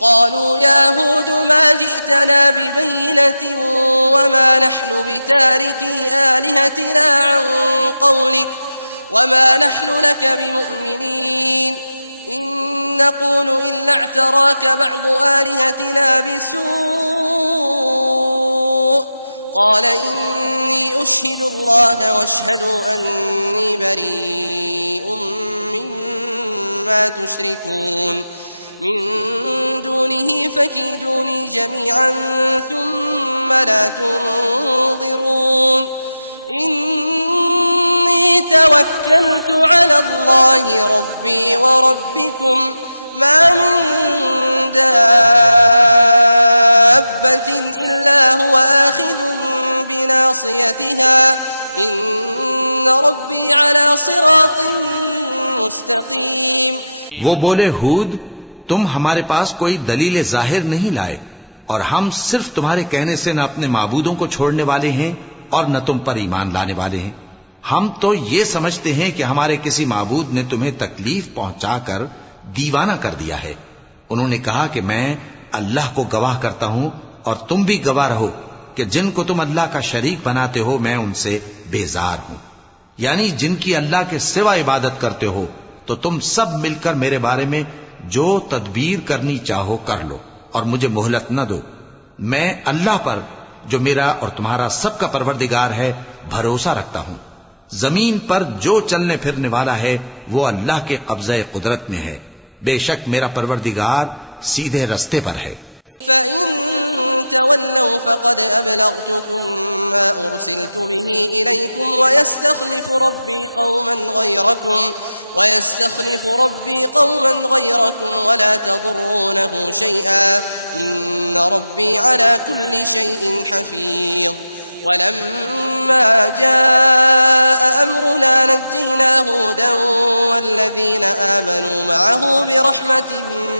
قالوا يا هود ما جئتنا ببينة وما نحن بتاركي آلهتنا عن قولك وما نحن لك بمؤمنين إن نقول إلا اعتراك بعض آلهتنا بسوء قال إني أشهد الله واشهدوا أني بريء مما تشركون من دونه فكيدوني جميعا ثم لا تنظرون إني توكلت على الله ربي وربكم ما من دابة إلا هو آخذ بناصيتها إن ربي على صراط مستقيم. وہ بولے ہود تم ہمارے پاس کوئی دلیل ظاہر نہیں لائے اور ہم صرف تمہارے کہنے سے نہ اپنے معبودوں کو چھوڑنے والے ہیں اور نہ تم پر ایمان لانے والے ہیں. ہم تو یہ سمجھتے ہیں کہ ہمارے کسی معبود نے تمہیں تکلیف پہنچا کر دیوانہ کر دیا ہے. انہوں نے کہا کہ میں اللہ کو گواہ کرتا ہوں اور تم بھی گواہ رہو کہ جن کو تم اللہ کا شریک بناتے ہو میں ان سے بیزار ہوں. یعنی جن کی اللہ کے سوا عبادت کرتے ہو تو تم سب مل کر میرے بارے میں جو تدبیر کرنی چاہو کر لو اور مجھے مہلت نہ دو. میں اللہ پر جو میرا اور تمہارا سب کا پروردگار ہے بھروسہ رکھتا ہوں. زمین پر جو چلنے پھرنے والا ہے وہ اللہ کے قبضہ قدرت میں ہے. بے شک میرا پروردگار سیدھے رستے پر ہے. فَإِن تَوَلَّوْا فَقَدْ أَبْلَغْتُكُم مَّا أُرْسِلْتُ بِهِ إِلَيْكُمْ وَيَسْتَخْلِفُ رَبِّي قَوْمًا غَيْرَكُمْ وَلَا تَضُرُّونَهُ شَيْئًا إِنَّ رَبِّي عَلَى كُلِّ شَيْءٍ حَفِيظٌ. ولما جاء أمرنا نجينا هودا والذين آمنوا معه برحمة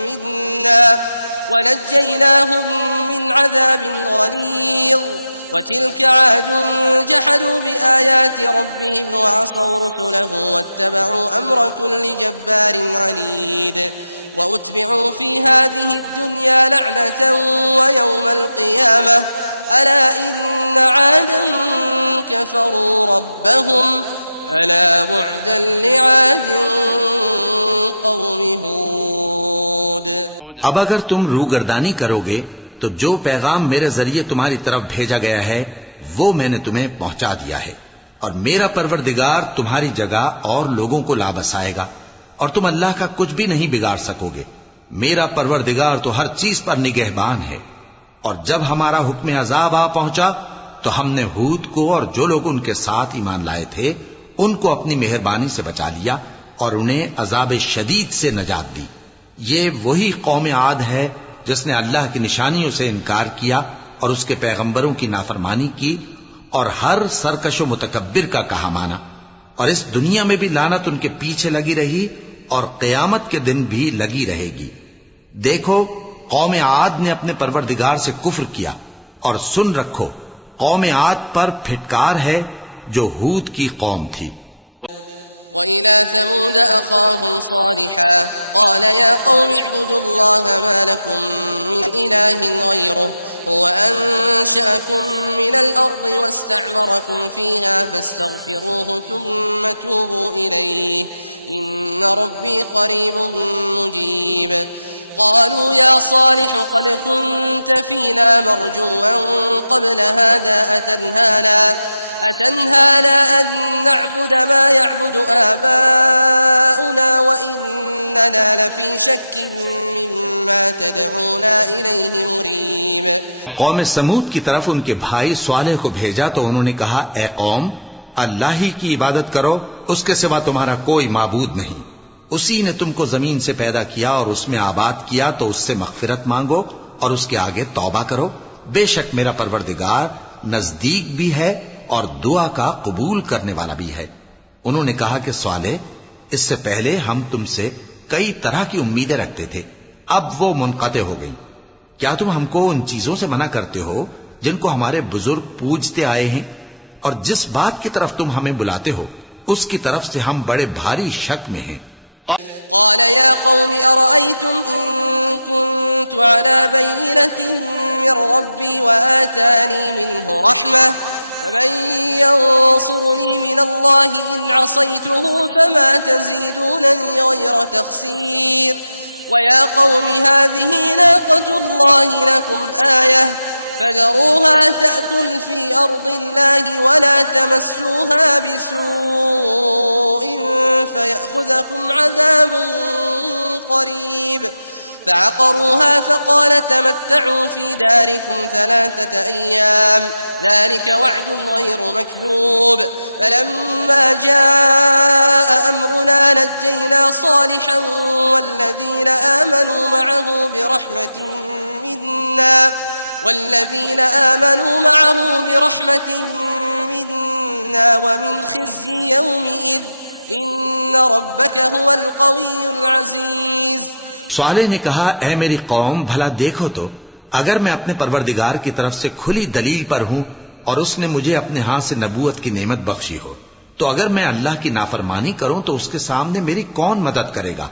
منا ونجيناهم من عذاب غليظ. وتلك عاد جحدوا بآيات ربهم وعصوا رسله واتبعوا أمر كل جبار عنيد. وأتبعوا في هذه الدنيا لعنة ويوم القيامة ألا إن عادا كفروا ربهم ألا بعدا لعاد قوم هود. اب اگر تم روگردانی کرو گے تو جو پیغام میرے ذریعے تمہاری طرف بھیجا گیا ہے وہ میں نے تمہیں پہنچا دیا ہے اور میرا پروردگار تمہاری جگہ اور لوگوں کو لا بسائے گا اور تم اللہ کا کچھ بھی نہیں بگاڑ سکو گے. میرا پروردگار تو ہر چیز پر نگہبان ہے. اور جب ہمارا حکم عذاب آ پہنچا تو ہم نے ہود کو اور جو لوگ ان کے ساتھ ایمان لائے تھے ان کو اپنی مہربانی سے بچا لیا اور انہیں عذاب شدید سے نجات دی. یہ وہی قوم عاد ہے جس نے اللہ کی نشانیوں سے انکار کیا اور اس کے پیغمبروں کی نافرمانی کی اور ہر سرکش و متکبر کا کہا مانا. اور اس دنیا میں بھی لعنت ان کے پیچھے لگی رہی اور قیامت کے دن بھی لگی رہے گی. دیکھو قوم عاد نے اپنے پروردگار سے کفر کیا اور سن رکھو قوم عاد پر پھٹکار ہے جو ہود کی قوم تھی. وإلى ثمود أخاهم صالحا قال يا قوم اعبدوا الله ما لكم من إله غيره هو أنشأكم من الأرض واستعمركم فيها فاستغفروه ثم توبوا إليه إن ربي قريب مجيب. قالوا يا صالح قد كنت فينا مرجوا قبل هذا أتنهانا أن نعبد ما يعبد آباؤنا وإننا لفي شك مما تدعونا إليه مريب. قوم سمود کی طرف ان کے بھائی صالح کو بھیجا تو انہوں نے کہا اے قوم اللہ ہی کی عبادت کرو اس کے سوا تمہارا کوئی معبود نہیں. اسی نے تم کو زمین سے پیدا کیا اور اس میں آباد کیا تو اس سے مغفرت مانگو اور اس کے آگے توبہ کرو. بے شک میرا پروردگار نزدیک بھی ہے اور دعا کا قبول کرنے والا بھی ہے. انہوں نے کہا کہ صالح اس سے پہلے ہم تم سے کئی طرح کی امیدیں رکھتے تھے اب وہ منقطع ہو گئی. کیا تم ہم کو ان چیزوں سے منع کرتے ہو جن کو ہمارے بزرگ پوجتے آئے ہیں اور جس بات کی طرف تم ہمیں بلاتے ہو اس کی طرف سے ہم بڑے بھاری شک میں ہیں. قال يا قوم أرأيتم إن كنت على بينة من ربي وآتاني منه رحمة فمن ينصرني من الله إن عصيته فما تزيدونني غير تخسير ويا قوم هذه ناقة الله لكم آية فذروها تأكل في أرض الله ولا تمسوها بسوء فيأخذكم عذاب قريب فعقروها فقال تمتعوا في داركم 3 أيام ذلك وعد غير مكذوب فلما جاء أمرنا نجينا صالحا والذين آمنوا معه برحمة منا ومن خزي يومئذ إن ربك هو القوي العزيز. صالح نے کہا اے میری قوم بھلا دیکھو تو اگر میں اپنے پروردگار کی طرف سے کھلی دلیل پر ہوں اور اس نے مجھے اپنے ہاں سے نبوت کی نعمت بخشی ہو تو اگر میں اللہ کی نافرمانی کروں تو اس کے سامنے میری کون مدد کرے گا؟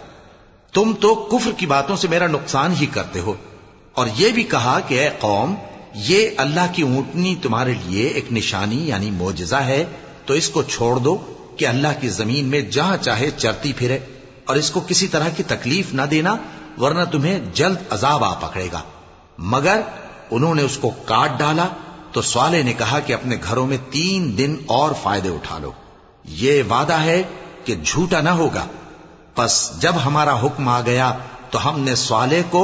تم تو کفر کی باتوں سے میرا نقصان ہی کرتے ہو. اور یہ بھی کہا کہ اے قوم یہ اللہ کی اونٹنی تمہارے لیے ایک نشانی یعنی معجزہ ہے تو اس کو چھوڑ دو کہ اللہ کی زمین میں جہاں چاہے چرتی پھرے اور اس کو کسی طرح کی تکلیف نہ دینا ورنہ تمہیں جلد عذاب آ پکڑے گا. مگر انہوں نے اس کو کاٹ ڈالا تو صالح نے کہا کہ اپنے گھروں میں 3 دن اور فائدے اٹھا لو، یہ وعدہ ہے کہ جھوٹا نہ ہوگا. پس جب ہمارا حکم آ گیا تو ہم نے صالح کو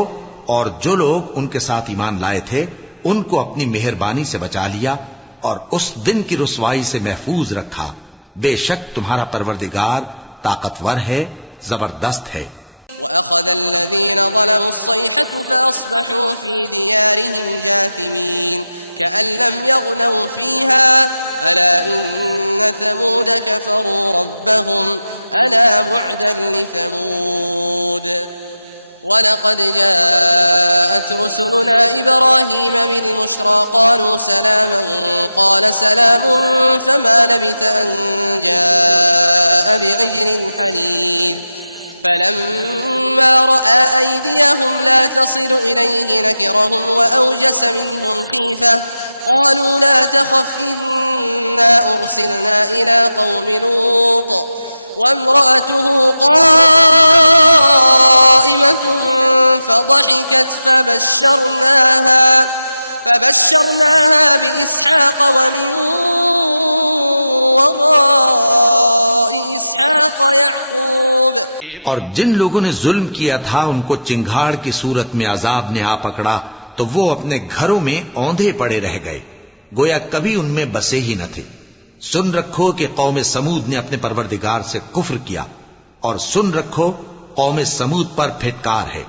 اور جو لوگ ان کے ساتھ ایمان لائے تھے ان کو اپنی مہربانی سے بچا لیا اور اس دن کی رسوائی سے محفوظ رکھا. بے شک تمہارا پروردگار طاقتور ہے، زبردست ہے. وأخذ الذين ظلموا الصيحة فأصبحوا في ديارهم جاثمين كأن لم يغنوا فيها ألا إن ثمود كفروا ربهم ألا بعدا لثمود. ولقد جاءت رسلنا إبراهيم بالبشرى قالوا سلاما قال سلام فما لبث أن جاء بعجل حنيذ فلما رأى أيديهم لا تصل إليه نكرهم وأوجس منهم خيفة قالوا لا تخف إنا أرسلنا إلى قوم لوط وامرأته قائمة فضحكت فبشرناها بإسحاق ومن وراء إسحاق يعقوب. اور جن لوگوں نے ظلم کیا تھا ان کو چنگھاڑ کی صورت میں عذاب نے آ پکڑا تو وہ اپنے گھروں میں اوندھے پڑے رہ گئے گویا کبھی ان میں بسے ہی نہ تھے. سن رکھو کہ قوم سمود نے اپنے پروردگار سے کفر کیا اور سن رکھو قوم سمود پر پھٹکار ہے.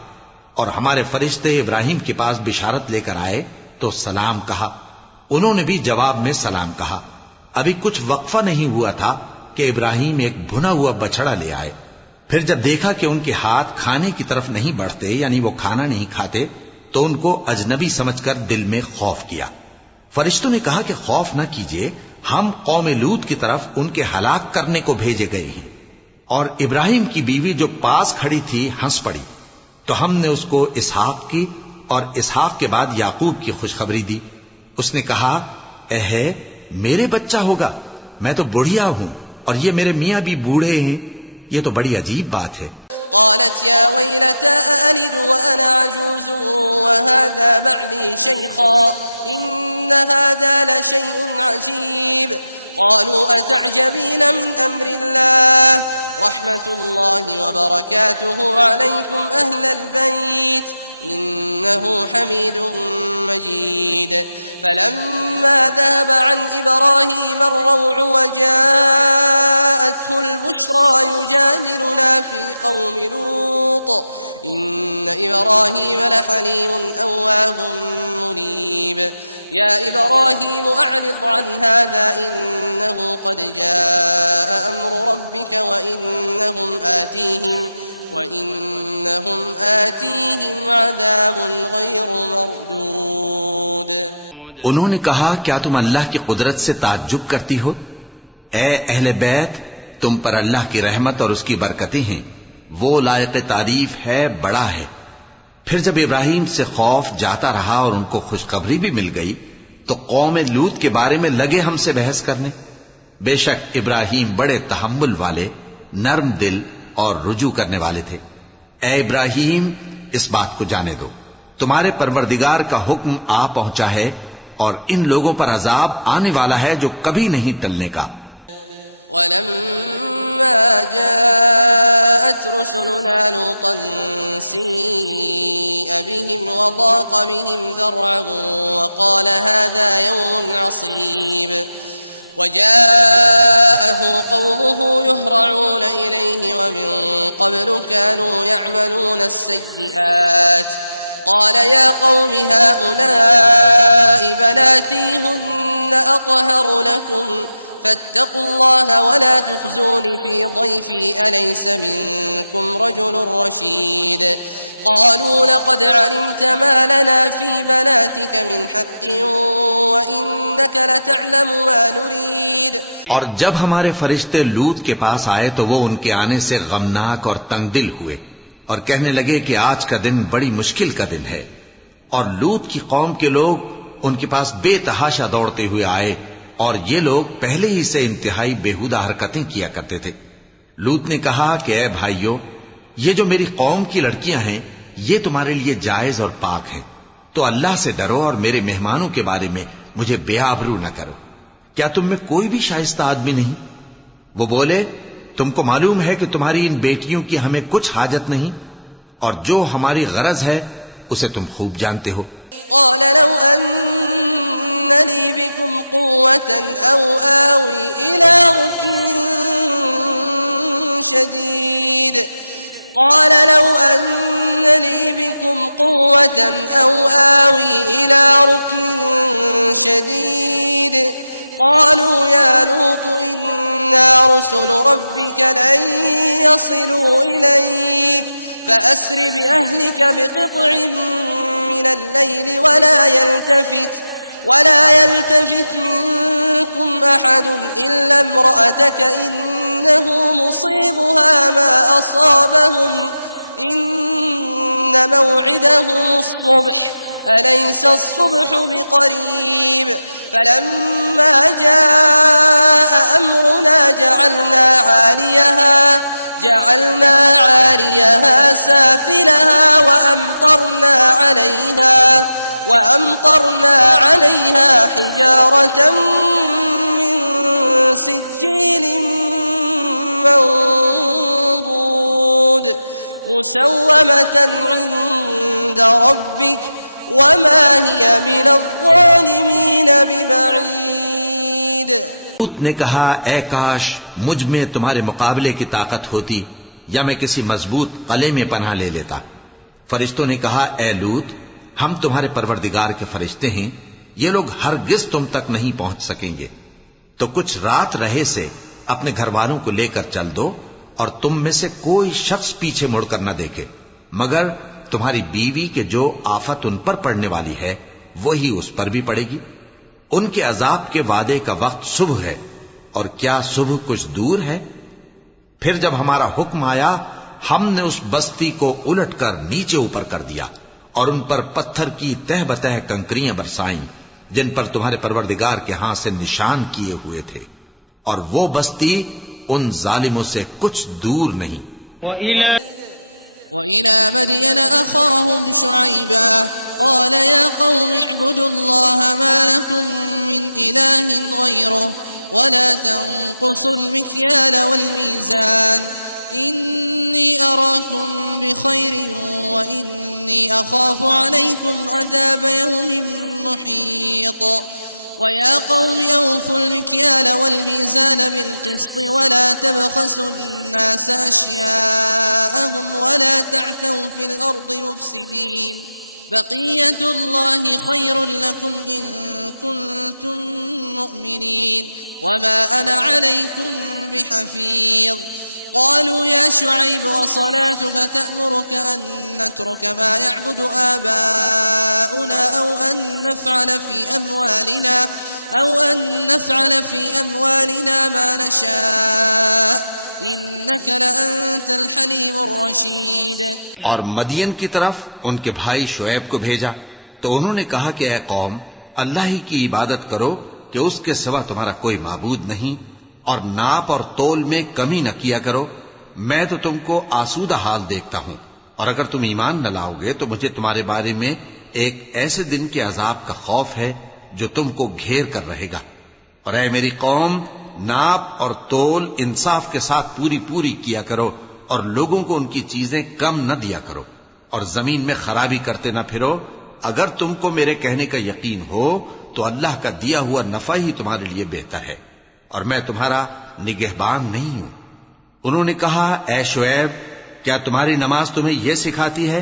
اور ہمارے فرشتے ابراہیم کے پاس بشارت لے کر آئے تو سلام کہا، انہوں نے بھی جواب میں سلام کہا. ابھی کچھ وقفہ نہیں ہوا تھا کہ ابراہیم ایک بھنا ہوا بچڑا لے آئے. پھر جب دیکھا کہ ان کے ہاتھ کھانے کی طرف نہیں بڑھتے یعنی وہ کھانا نہیں کھاتے تو ان کو اجنبی سمجھ کر دل میں خوف کیا. فرشتوں نے کہا کہ خوف نہ کیجیے، ہم قوم لوط کی طرف ان کے ہلاک کرنے کو بھیجے گئے ہیں. اور ابراہیم کی بیوی جو پاس کھڑی تھی ہنس پڑی تو ہم نے اس کو اسحاق کی اور اسحاق کے بعد یعقوب کی خوشخبری دی. اس نے کہا اے میرے بچہ ہوگا، میں تو بڑھیا ہوں اور یہ میرے میاں بھی بوڑھے ہیں، یہ تو بڑی عجیب بات ہے. قالت يا ويلتى أألد وأنا عجوز وهذا بعلي شيخا إن هذا لشيء عجيب. قالوا أتعجبين من أمر الله رحمة الله وبركاته عليكم أهل البيت إنه حميد مجيد. فلما ذهب عن إبراهيم الروع وجاءته البشرى يجادلنا في قوم لوط إن إبراهيم لحليم أواه منيب. يا إبراهيم أعرض عن هذا إنه قد جاء أمر ربك وإنهم آتيهم عذاب غير مردود. انہوں نے کہا کیا تم اللہ کی قدرت سے تعجب کرتی ہو؟ اے اہل بیت، تم پر اللہ کی رحمت اور اس کی برکتیں ہیں، وہ لائق تعریف ہے، بڑا ہے. پھر جب ابراہیم سے خوف جاتا رہا اور ان کو خوشخبری بھی مل گئی تو قوم لوط کے بارے میں لگے ہم سے بحث کرنے۔ بے شک ابراہیم بڑے تحمل والے، نرم دل اور رجوع کرنے والے تھے۔ اے ابراہیم، اس بات کو جانے دو، تمہارے پروردگار کا حکم آ پہنچا ہے اور ان لوگوں پر عذاب آنے والا ہے جو کبھی نہیں ٹلنے کا۔ ولما جاءت رسلنا لوطا سيء بهم وضاق بهم ذرعا وقال هذا يوم عصيب وجاءه قومه يهرعون إليه ومن قبل كانوا يعملون السيئات قال يا قوم هؤلاء بناتي هن أطهر لكم فاتقوا الله ولا تخزون في ضيفي أليس منكم رجل رشيد قالوا لقد علمت ما لنا في بناتك من حق وإنك لتعلم ما نريد۔ اور جب ہمارے فرشتے لوط کے پاس آئے تو وہ ان کے آنے سے غمناک اور تنگ دل ہوئے اور کہنے لگے کہ آج کا دن بڑی مشکل کا دن ہے۔ اور لوط کی قوم کے لوگ ان کے پاس بے تحاشا دوڑتے ہوئے آئے اور یہ لوگ پہلے ہی سے انتہائی بےہودہ حرکتیں کیا کرتے تھے۔ لوط نے کہا کہ اے بھائیو، یہ جو میری قوم کی لڑکیاں ہیں یہ تمہارے لیے جائز اور پاک ہیں، تو اللہ سے ڈرو اور میرے مہمانوں کے بارے میں مجھے بے آبرو نہ کرو۔ کیا تم میں کوئی بھی شائستہ آدمی نہیں؟ وہ بولے تم کو معلوم ہے کہ تمہاری ان بیٹیوں کی ہمیں کچھ حاجت نہیں، اور جو ہماری غرض ہے اسے تم خوب جانتے ہو۔ قال لو أن لي بكم قوة أو آوي إلى ركن شديد قال لو أن لي بكم قوة أو آوي إلى ركن شديد قالوا يا لوط إنا رسل ربك لن يصلوا إليك فأسر بأهلك بقطع من الليل ولا يلتفت منكم أحد إلا امرأتك إنه مصيبها ما أصابهم إن موعدهم الصبح أليس الصبح بقريب فلما جاء أمرنا جعلنا عاليها سافلها وأمطرنا عليها حجارة من سجيل منضود مسومة عند ربك وما هي من الظالمين ببعيد۔ لوط نے کہا اے کاش مجھ میں تمہارے مقابلے کی طاقت ہوتی یا میں کسی مضبوط قلعے میں پناہ لے لیتا۔ فرشتوں نے کہا اے لوط، ہم تمہارے پروردگار کے فرشتے ہیں، یہ لوگ ہرگز تم تک نہیں پہنچ سکیں گے، تو کچھ رات رہے سے اپنے گھر والوں کو لے کر چل دو اور تم میں سے کوئی شخص پیچھے مڑ کر نہ دیکھے مگر تمہاری بیوی کے جو آفت ان پر پڑنے والی ہے وہی اس پر بھی پڑے گی۔ ان کے عذاب کے وعدے کا وقت صبح ہے، اور کیا صبح کچھ دور ہے؟ پھر جب ہمارا حکم آیا ہم نے اس بستی کو الٹ کر نیچے اوپر کر دیا اور ان پر پتھر کی تہ بتہ کنکریاں برسائیں جن پر تمہارے پروردگار کے ہاں سے نشان کیے ہوئے تھے، اور وہ بستی ان ظالموں سے کچھ دور نہیں۔ وَإِلَى مَدْيَنَ أَخَاهُمْ شُعَيْبًا قَالَ يَا قَوْمِ اعْبُدُوا اللَّهَ مَا لَكُمْ مِنْ إِلَٰهٍ غَيْرُهُ وَلَا تَنقُصُوا الْمِكْيَالَ وَالْمِيزَانَ إِنِّي أَرَاكُمْ بِخَيْرٍ وَإِنِّي أَخَافُ عَلَيْكُمْ عَذَابَ يَوْمٍ مُحِيطٍ وَيَا قَوْمِ أَوْفُوا الْمِكْيَالَ وَالْمِيزَانَ بِالْقِسْطِ وَلَا تَبْخَسُوا النَّاسَ أَشْيَاءَهُمْ وَلَا تَعْثَوْا فِي الْأَرْضِ مُفْسِدِينَ بَقِيَّةُ اللَّهِ خَيْرٌ لَكُمْ إِن كُنتُم مُّؤْمِنِينَ وَمَا أَنَا عَلَيْكُمْ بِحَفِيظٍ قالوا يا شعيب وصلاتك تأمرك أن نترك ما يعبد آباؤنا أو أن نفعل في أموالنا ما نشاء إنك لأنت الحليم الرشيد. اور مدین کی طرف ان کے بھائی شعیب کو بھیجا تو انہوں نے کہا کہ اے قوم، اللہ ہی کی عبادت کرو کہ اس کے سوا تمہارا کوئی معبود نہیں، اور ناپ اور تول میں کمی نہ کیا کرو، میں تو تم کو آسودہ حال دیکھتا ہوں، اور اگر تم ایمان نہ لاؤ گے تو مجھے تمہارے بارے میں ایک ایسے دن کے عذاب کا خوف ہے جو تم کو گھیر کر رہے گا۔ اور اے میری قوم، ناپ اور تول انصاف کے ساتھ پوری پوری کیا کرو، اور لوگوں کو ان کی چیزیں کم نہ دیا کرو، اور زمین میں خرابی کرتے نہ پھرو۔ اگر تم کو میرے کہنے کا یقین ہو تو اللہ کا دیا ہوا نفع ہی تمہارے لیے بہتر ہے، اور میں تمہارا نگہبان نہیں ہوں۔ انہوں نے کہا، اے شعیب، کیا تمہاری نماز تمہیں یہ سکھاتی ہے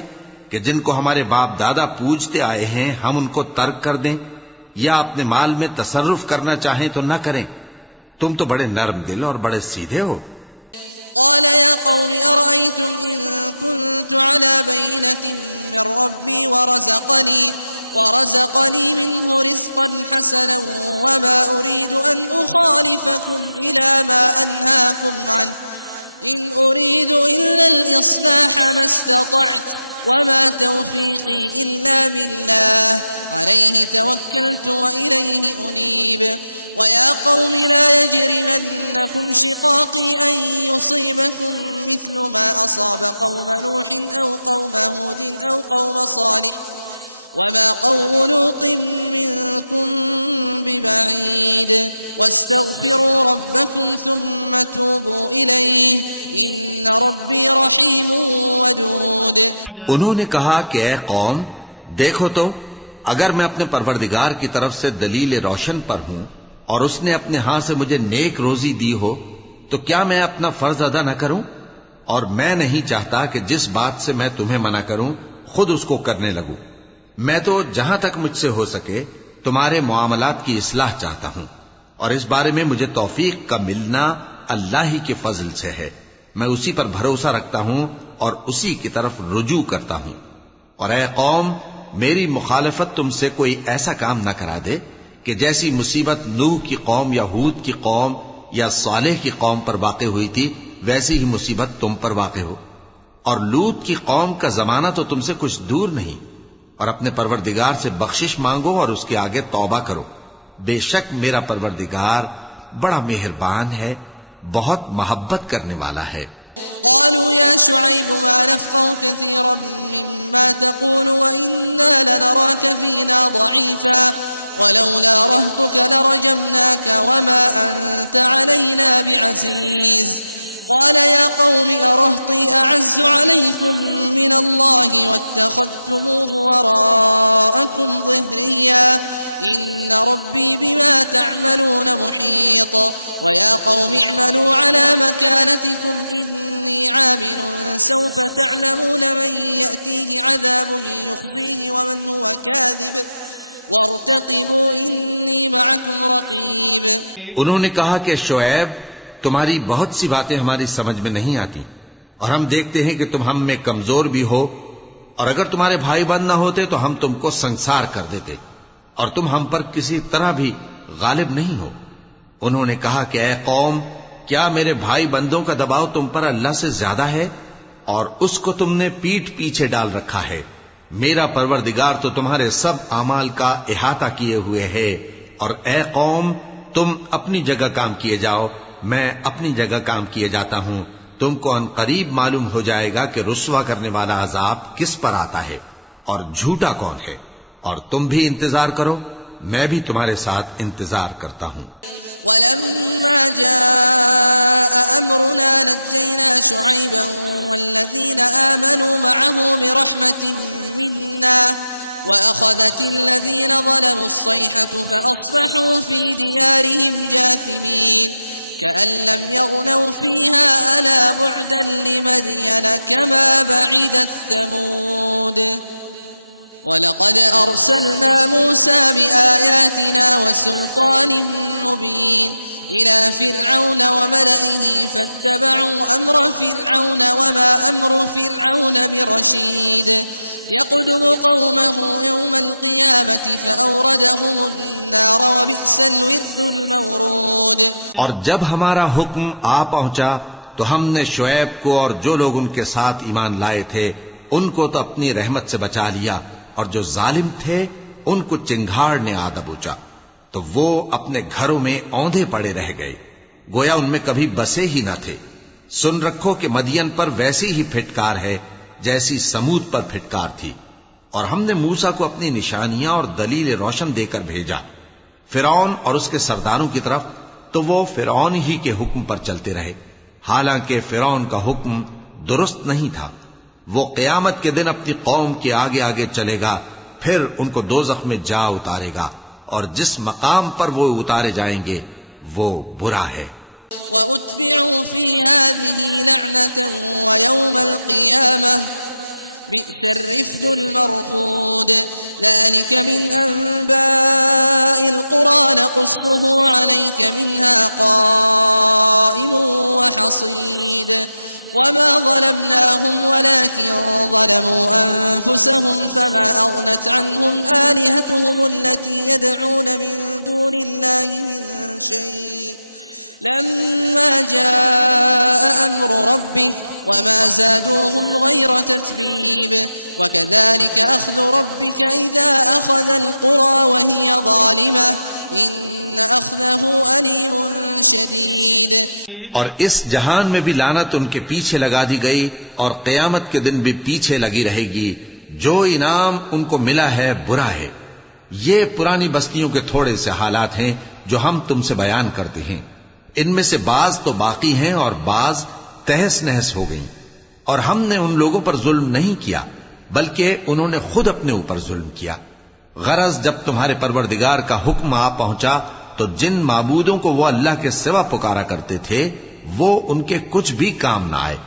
کہ جن کو ہمارے باپ دادا پوجتے آئے ہیں ہم ان کو ترک کر دیں، یا اپنے مال میں تصرف کرنا چاہیں تو نہ کریں؟ تم تو بڑے نرم دل اور بڑے سیدھے ہو۔ قال يا قوم أرأيتم إن كنت على بينة من ربي ورزقني منه رزقا حسنا وما أريد أن أخالفكم إلى ما أنهاكم عنه إن أريد إلا الإصلاح ما استطعت وما توفيقي إلا بالله عليه توكلت وإليه أنيب. ويا قوم لا يجرمنكم شقاقي أن يصيبكم مثل ما أصاب قوم نوح أو قوم هود أو قوم صالح وما قوم لوط منكم ببعيد واستغفروا ربكم ثم توبوا إليه إن ربي رحيم ودود. انہوں نے کہا کہ اے قوم، دیکھو تو اگر میں اپنے پروردگار کی طرف سے دلیل روشن پر ہوں اور اس نے اپنے ہاں سے مجھے نیک روزی دی ہو تو کیا میں اپنا فرض ادا نہ کروں؟ اور میں نہیں چاہتا کہ جس بات سے میں تمہیں منع کروں خود اس کو کرنے لگوں۔ میں تو جہاں تک مجھ سے ہو سکے تمہارے معاملات کی اصلاح چاہتا ہوں، اور اس بارے میں مجھے توفیق کا ملنا اللہ ہی کے فضل سے ہے۔ میں اسی پر بھروسہ رکھتا ہوں اور اسی کی طرف رجوع کرتا ہوں۔ اور اے قوم، میری مخالفت تم سے کوئی ایسا کام نہ کرا دے کہ جیسی مصیبت نوح کی قوم یا ہود کی قوم یا صالح کی قوم پر واقع ہوئی تھی ویسی ہی مصیبت تم پر واقع ہو۔ اور لوط کی قوم کا زمانہ تو تم سے کچھ دور نہیں۔ اور اپنے پروردگار سے بخشش مانگو اور اس کے آگے توبہ کرو، بے شک میرا پروردگار بڑا مہربان ہے، بہت محبت کرنے والا ہے۔ قالوا يا شعيب ما نفقه كثيرا مما تقول وإنا لنراك فينا ضعيفا ولولا رهطك لرجمناك وما أنت علينا بعزيز. قال يا قوم أرهطي أعز عليكم من الله واتخذتموه وراءكم ظهريا إن ربي بما تعملون محيط. ويا قوم اعملوا على مكانتكم إني عامل سوف تعلمون من يأتيه عذاب يخزيه ومن هو كاذب وارتقبوا إني معكم رقيب. انہوں نے کہا کہ شعیب، تمہاری بہت سی باتیں ہماری سمجھ میں نہیں آتی، اور ہم دیکھتے ہیں کہ تم ہم میں کمزور بھی ہو، اور اگر تمہارے بھائی بند نہ ہوتے تو ہم تم کو سنسار کر دیتے، اور تم ہم پر کسی طرح بھی غالب نہیں ہو۔ انہوں نے کہا کہ اے قوم، کیا میرے بھائی بندوں کا دباؤ تم پر اللہ سے زیادہ ہے، اور اس کو تم نے پیٹھ پیچھے ڈال رکھا ہے؟ میرا پروردگار تو تمہارے سب اعمال کا احاطہ کیے ہوئے ہے۔ اور اے قوم، تم اپنی جگہ کام کیے جاؤ، میں اپنی جگہ کام کیے جاتا ہوں۔ تم کو ان قریب معلوم ہو جائے گا کہ رسوا کرنے والا عذاب کس پر آتا ہے اور جھوٹا کون ہے۔ اور تم بھی انتظار کرو، میں بھی تمہارے ساتھ انتظار کرتا ہوں۔ ولما جاء أمرنا نجينا شعيبا والذين آمنوا معه برحمة منا وأخذت الذين ظلموا الصيحة فأصبحوا في ديارهم جاثمين كأن لم يغنوا فيها ألا بعدا لمدين كما بعدت ثمود. ولقد أرسلنا موسى بآياتنا وسلطان مبين إلى فرعون وملئه فاتبعوا أمر فرعون وما أمر فرعون برشيد يقدم قومه يوم القيامة فأوردهم النار وبئس الورد المورود. اور جب ہمارا حکم آ پہنچا تو ہم نے شعیب کو اور جو لوگ ان کے ساتھ ایمان لائے تھے ان کو تو اپنی رحمت سے بچا لیا، اور جو ظالم تھے ان کو چنگھاڑ نے آ دبوچا، تو وہ اپنے گھروں میں اوندھے پڑے رہ گئے، گویا ان میں کبھی بسے ہی نہ تھے۔ سن رکھو کہ مدین پر ویسی ہی پھٹکار ہے جیسی سمود پر پھٹکار تھی، اور ہم نے موسیٰ کو اپنی نشانیاں اور دلیل روشن دے کر بھیجا فرعون اور اس کے سرداروں کی طرف، تو وہ فرعون ہی کے حکم پر چلتے رہے، حالانکہ فرعون کا حکم درست نہیں تھا۔ وہ قیامت کے دن اپنی قوم کے آگے آگے چلے گا، پھر ان کو دوزخ میں جا اتارے گا، اور جس مقام پر وہ اتارے جائیں گے وہ برا ہے۔ وَأُتْبِعُوا فِي هَذِهِ لَعْنَةً وَيَوْمَ الْقِيَامَةِ بِئْسَ الرِّفْدُ الْمَرْفُودُ ذَلِكَ مِنْ أَنْبَاءِ الْقُرَى نَقُصُّهُ عَلَيْكَ مِنْهَا قَائِمٌ وَحَصِيدٌ وما ظلمناهم ولكن ظلموا أنفسهم فما أغنت عنهم آلهتهم التي يدعون من دون الله من شيء لما جاء أمر ربك وما زادوهم غير تتبيب وكذلك أخذ ربك إذا أخذ القرى وهي ظالمة إن أخذه أليم شديد۔ اور اس جہان میں بھی لعنت ان کے پیچھے لگا دی گئی، اور قیامت کے دن بھی پیچھے لگی رہے گی۔ جو انعام ان کو ملا ہے برا ہے۔ یہ پرانی بستیوں کے تھوڑے سے حالات ہیں جو ہم تم سے بیان کرتے ہیں، ان میں سے بعض تو باقی ہیں اور بعض تہس نہس ہو گئیں، اور ہم نے ان لوگوں پر ظلم نہیں کیا بلکہ انہوں نے خود اپنے اوپر ظلم کیا۔ غرض جب تمہارے پروردگار کا حکم آ پہنچا تو جن معبودوں کو وہ اللہ کے سوا پکارا کرتے تھے وہ ان کے کچھ بھی کام نہ آئے،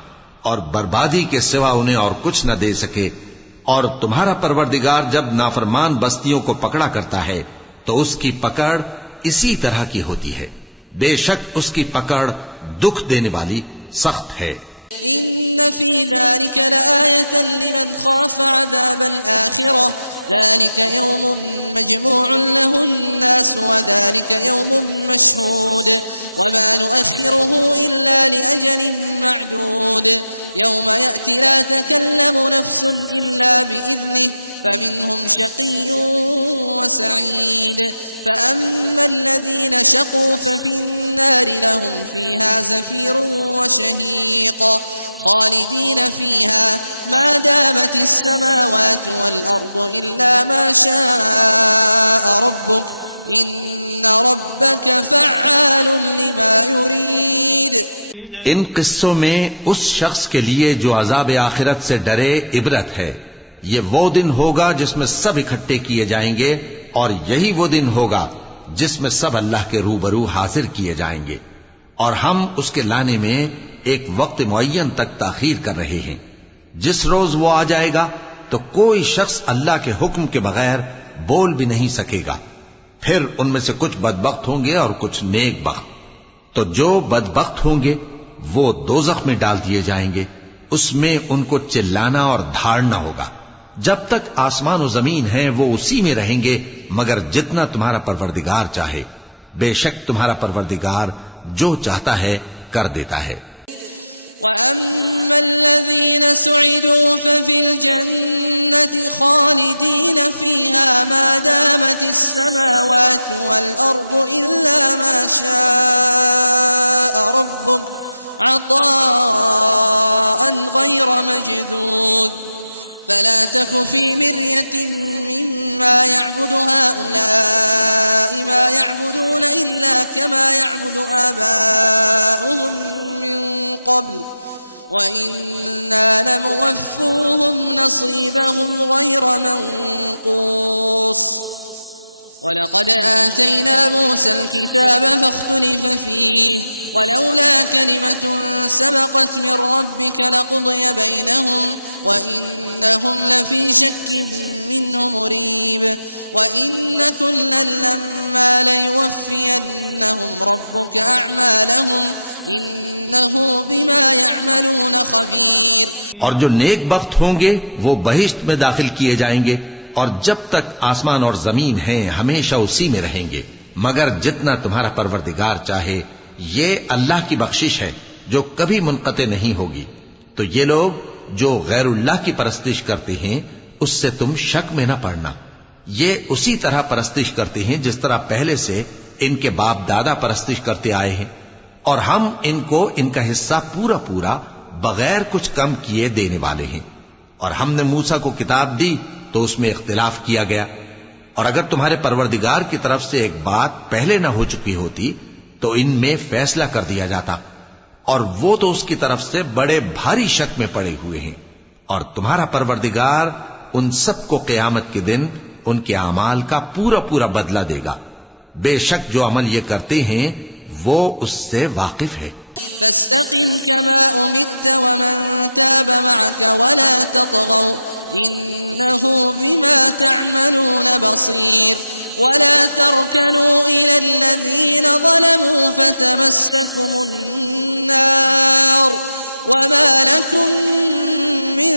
اور بربادی کے سوا انہیں اور کچھ نہ دے سکے۔ اور تمہارا پروردگار جب نافرمان بستیوں کو پکڑا کرتا ہے تو اس کی پکڑ اسی طرح کی ہوتی ہے، بے شک اس کی پکڑ دکھ دینے والی سخت ہے۔ إن في ذلك لآية لمن خاف عذاب الآخرة ذلك يوم مجموع له الناس وذلك يوم مشهود وما نؤخره إلا لأجل معدود يوم يأتي لا تكلم نفس إلا بإذنه فمنهم شقي وسعيد فأما الذين شقوا ففي النار لهم فيها زفير وشهيق خالدين فيها ما دامت السماوات والأرض إلا ما شاء ربك إن ربك فعال لما يريد۔ ان قصوں میں اس شخص کے لیے جو عذاب آخرت سے ڈرے عبرت ہے۔ یہ وہ دن ہوگا جس میں سب اکٹھے کیے جائیں گے، اور یہی وہ دن ہوگا جس میں سب اللہ کے روبرو حاضر کیے جائیں گے، اور ہم اس کے لانے میں ایک وقت معین تک تاخیر کر رہے ہیں۔ جس روز وہ آ جائے گا تو کوئی شخص اللہ کے حکم کے بغیر بول بھی نہیں سکے گا۔ پھر ان میں سے کچھ بدبخت ہوں گے اور کچھ نیک بخت، تو جو بدبخت ہوں گے وہ دوزخ میں ڈال دیے جائیں گے، اس میں ان کو چلانا اور دھاڑنا ہوگا۔ جب تک آسمان و زمین ہیں وہ اسی میں رہیں گے مگر جتنا تمہارا پروردگار چاہے، بے شک تمہارا پروردگار جو چاہتا ہے کر دیتا ہے۔ وَأَمَّا الَّذِينَ سُعِدُوا فَفِي الْجَنَّةِ خَالِدِينَ فِيهَا مَا دَامَتِ السَّمَاوَاتُ وَالْأَرْضُ إِلَّا مَا شَاءَ رَبُّكَ عَطَاءً غَيْرَ مَجْذُوذٍ فلا تك في مرية مما يعبد هؤلاء ما يعبدون إلا كما يعبد آباؤهم من قبل وإنا لموفوهم نصيبهم غير منقوص ولقد آتينا موسى الكتاب فاختلف فيه ولولا كلمة سبقت من ربك لقضي بينهم وإنهم لفي شك منه مريب وإن كلا لما ليوفينهم ربك أعمالهم إنه بما يعملون خبير۔ اور جو نیک بخت ہوں گے وہ بہشت میں داخل کیے جائیں گے، اور جب تک آسمان اور زمین ہیں ہمیشہ اسی میں رہیں گے مگر جتنا تمہارا پروردگار چاہے۔ یہ اللہ کی بخشش ہے جو کبھی منقطع نہیں ہوگی. تو یہ لوگ جو غیر اللہ کی پرستش کرتے ہیں اس سے تم شک میں نہ پڑنا. یہ اسی طرح پرستش کرتے ہیں جس طرح پہلے سے ان کے باپ دادا پرستش کرتے آئے ہیں، اور ہم ان کو ان کا حصہ پورا پورا بغیر کچھ کم کیے دینے والے ہیں. اور ہم نے موسیٰ کو کتاب دی تو اس میں اختلاف کیا گیا، اور اگر تمہارے پروردگار کی طرف سے ایک بات پہلے نہ ہو چکی ہوتی تو ان میں فیصلہ کر دیا جاتا، اور وہ تو اس کی طرف سے بڑے بھاری شک میں پڑے ہوئے ہیں. اور تمہارا پروردگار ان سب کو قیامت کے دن ان کے اعمال کا پورا پورا بدلہ دے گا. بے شک جو عمل یہ کرتے ہیں وہ اس سے واقف ہے. فاستقم كما أمرت ومن تاب معك ولا تطغوا إنه بما تعملون بصير. ولا تركنوا إلى الذين ظلموا فتمسكم النار وما لكم من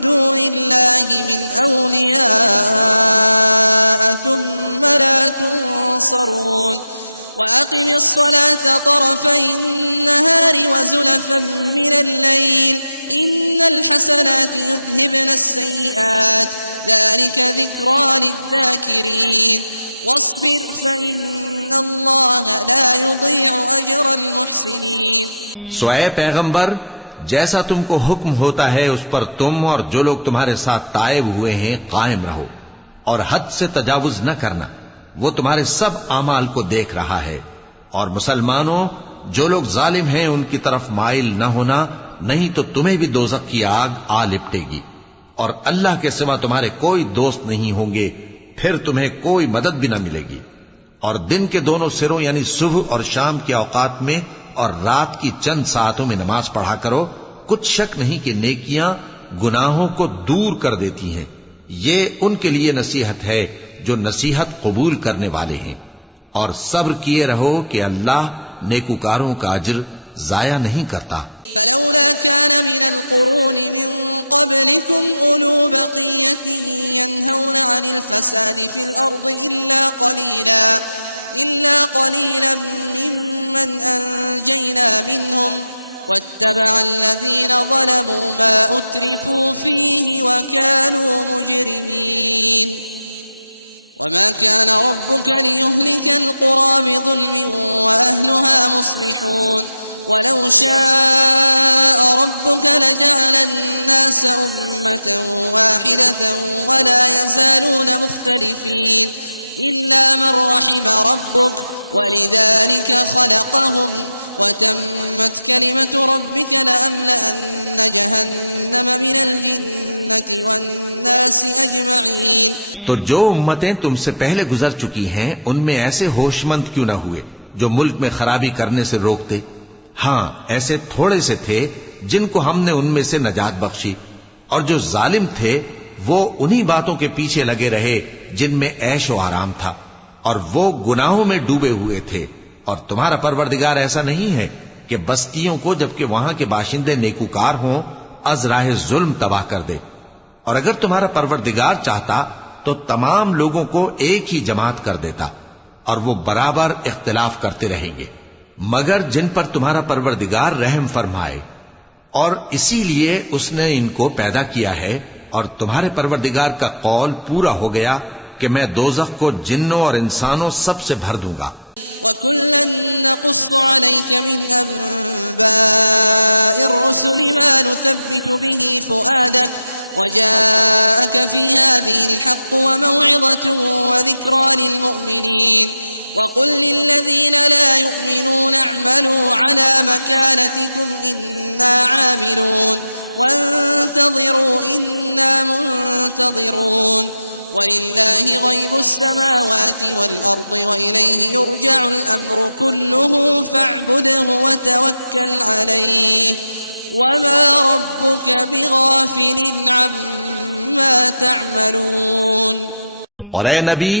دون الله من أولياء ثم لا تنصرون. وأقم الصلاة طرفي النهار وزلفا من الليل إن الحسنات يذهبن السيئات ذلك ذكرى للذاكرين. واصبر فإن الله لا يضيع أجر المحسنين. سو اے پیغمبر، جیسا تم کو حکم ہوتا ہے اس پر تم اور جو لوگ تمہارے ساتھ تائب ہوئے ہیں قائم رہو، اور حد سے تجاوز نہ کرنا. وہ تمہارے سب اعمال کو دیکھ رہا ہے. اور مسلمانوں، جو لوگ ظالم ہیں ان کی طرف مائل نہ ہونا، نہیں تو تمہیں بھی دوزخ کی آگ آ لپٹے گی. اور اللہ کے سوا تمہارے کوئی دوست نہیں ہوں گے، پھر تمہیں کوئی مدد بھی نہ ملے گی. اور دن کے دونوں سروں یعنی صبح اور شام کے اوقات میں اور رات کی چند ساعتوں میں نماز پڑھا کرو. کچھ شک نہیں کہ نیکیاں گناہوں کو دور کر دیتی ہیں. یہ ان کے لیے نصیحت ہے جو نصیحت قبول کرنے والے ہیں. اور صبر کیے رہو کہ اللہ نیکوکاروں کا اجر ضائع نہیں کرتا. فلولا كان من القرون من قبلكم أولو بقية ينهون عن الفساد في الأرض إلا قليلا ممن أنجينا منهم واتبع الذين ظلموا ما أترفوا فيه وكانوا مجرمين. وما كان ربك ليهلك القرى بظلم وأهلها مصلحون. ولو شاء ربك لجعل الناس أمة واحدة ولا يزالون مختلفين إلا من رحم ربك ولذلك خلقهم وتمت كلمة ربك لأملأن جهنم من الجنة والناس أجمعين. تو جو امتیں تم سے پہلے گزر چکی ہیں ان میں ایسے ہوش مند کیوں نہ ہوئے جو ملک میں خرابی کرنے سے روکتے؟ ہاں، ایسے تھوڑے سے تھے جن کو ہم نے ان میں سے نجات بخشی، اور جو ظالم تھے وہ انہی باتوں کے پیچھے لگے رہے جن میں عیش و آرام تھا، اور وہ گناہوں میں ڈوبے ہوئے تھے. اور تمہارا پروردگار ایسا نہیں ہے کہ بستیوں کو جبکہ وہاں کے باشندے نیکوکار ہوں از راہ ظلم تباہ کر دے. اور اگر تمہارا پروردگار چاہتا تو تمام لوگوں کو ایک ہی جماعت کر دیتا، اور وہ برابر اختلاف کرتے رہیں گے، مگر جن پر تمہارا پروردگار رحم فرمائے. اور اسی لیے اس نے ان کو پیدا کیا ہے. اور تمہارے پروردگار کا قول پورا ہو گیا کہ میں دوزخ کو جنوں اور انسانوں سب سے بھر دوں گا. وَكُلًّا نَّقُصُّ عَلَيْكَ مِنْ أَنبَاءِ الرُّسُلِ مَا نُثَبِّتُ بِهِ فُؤَادَكَ وَجَاءَكَ فِي هَٰذِهِ الْحَقُّ وَمَوْعِظَةٌ وَذِكْرَىٰ لِلْمُؤْمِنِينَ. وَقُل لِّلَّذِينَ لَا يُؤْمِنُونَ اعْمَلُوا عَلَىٰ مَكَانَتِكُمْ إِنَّا عَامِلُونَ وَانتَظِرُوا إِنَّا مُنتَظِرُونَ. وَلِلَّهِ غَيْبُ السَّمَاوَاتِ وَالْأَرْضِ وَإِلَيْهِ يُرْجَعُ الْأَمْرُ كُلُّهُ فَاعْبُدْهُ وَتَوَكَّلْ عَلَيْهِ وَمَا رَبُّكَ بِغَافِلٍ عَمَّا تَعْمَلُونَ. اور اے نبی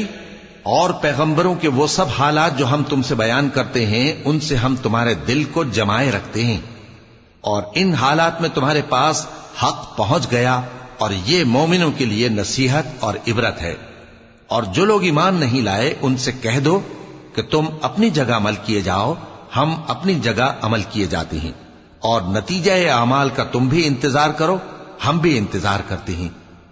اور پیغمبروں کے وہ سب حالات جو ہم تم سے بیان کرتے ہیں ان سے ہم تمہارے دل کو جمائے رکھتے ہیں، اور ان حالات میں تمہارے پاس حق پہنچ گیا، اور یہ مومنوں کے لیے نصیحت اور عبرت ہے. اور جو لوگ ایمان نہیں لائے ان سے کہہ دو کہ تم اپنی جگہ عمل کیے جاؤ ہم اپنی جگہ عمل کیے جاتے ہیں، اور نتیجہ اعمال کا تم بھی انتظار کرو، ہم بھی انتظار کرتے ہیں،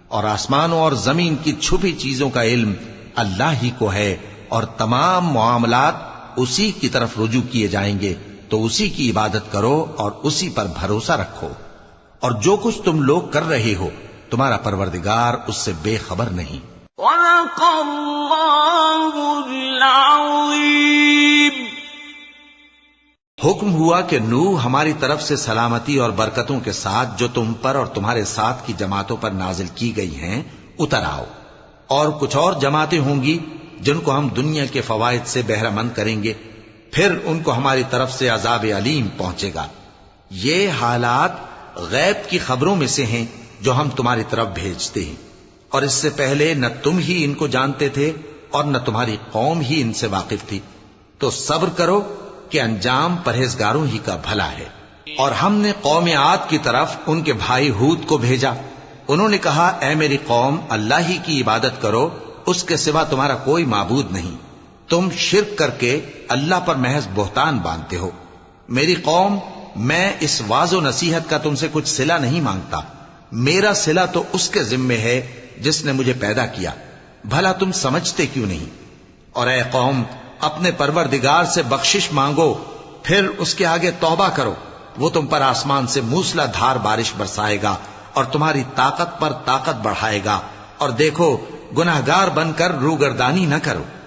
اور آسمانوں اور زمین کی چھپی چیزوں کا علم اللہ ہی کو ہے، اور تمام معاملات اسی کی طرف رجوع کیے جائیں گے، تو اسی کی عبادت کرو اور اسی پر بھروسہ رکھو، اور جو کچھ تم لوگ کر رہے ہو تمہارا پروردگار اس سے بے خبر نہیں۔ صدق اللہ العظیم۔ حکم ہوا کہ نوح ہماری طرف سے سلامتی اور برکتوں کے ساتھ جو تم پر اور تمہارے ساتھ کی جماعتوں پر نازل کی گئی ہیں اتر آؤ، اور کچھ اور جماعتیں ہوں گی جن کو ہم دنیا کے فوائد سے بہرہ مند کریں گے، پھر ان کو ہماری طرف سے عذاب علیم پہنچے گا۔ یہ حالات غیب کی خبروں میں سے ہیں جو ہم تمہاری طرف بھیجتے ہیں، اور اس سے پہلے نہ تم ہی ان کو جانتے تھے اور نہ تمہاری قوم ہی ان سے واقف تھی، تو صبر کرو کہ انجام پرہیزگاروں ہی کا بھلا ہے۔ اور ہم نے قوم عاد کی طرف ان کے بھائی ہود کو بھیجا، انہوں نے کہا اے میری قوم، اللہ ہی کی عبادت کرو، اس کے سوا تمہارا کوئی معبود نہیں، تم شرک کر کے اللہ پر محض بہتان باندھتے ہو۔ میری قوم، میں اس واعظ و نصیحت کا تم سے کچھ صلہ نہیں مانگتا، میرا صلہ تو اس کے ذمے ہے جس نے مجھے پیدا کیا، بھلا تم سمجھتے کیوں نہیں؟ اور اے قوم، اپنے پروردگار سے بخشش مانگو، پھر اس کے آگے توبہ کرو، وہ تم پر آسمان سے موسلا دھار بارش برسائے گا اور تمہاری طاقت پر طاقت بڑھائے گا، اور دیکھو گناہگار بن کر روگردانی نہ کرو۔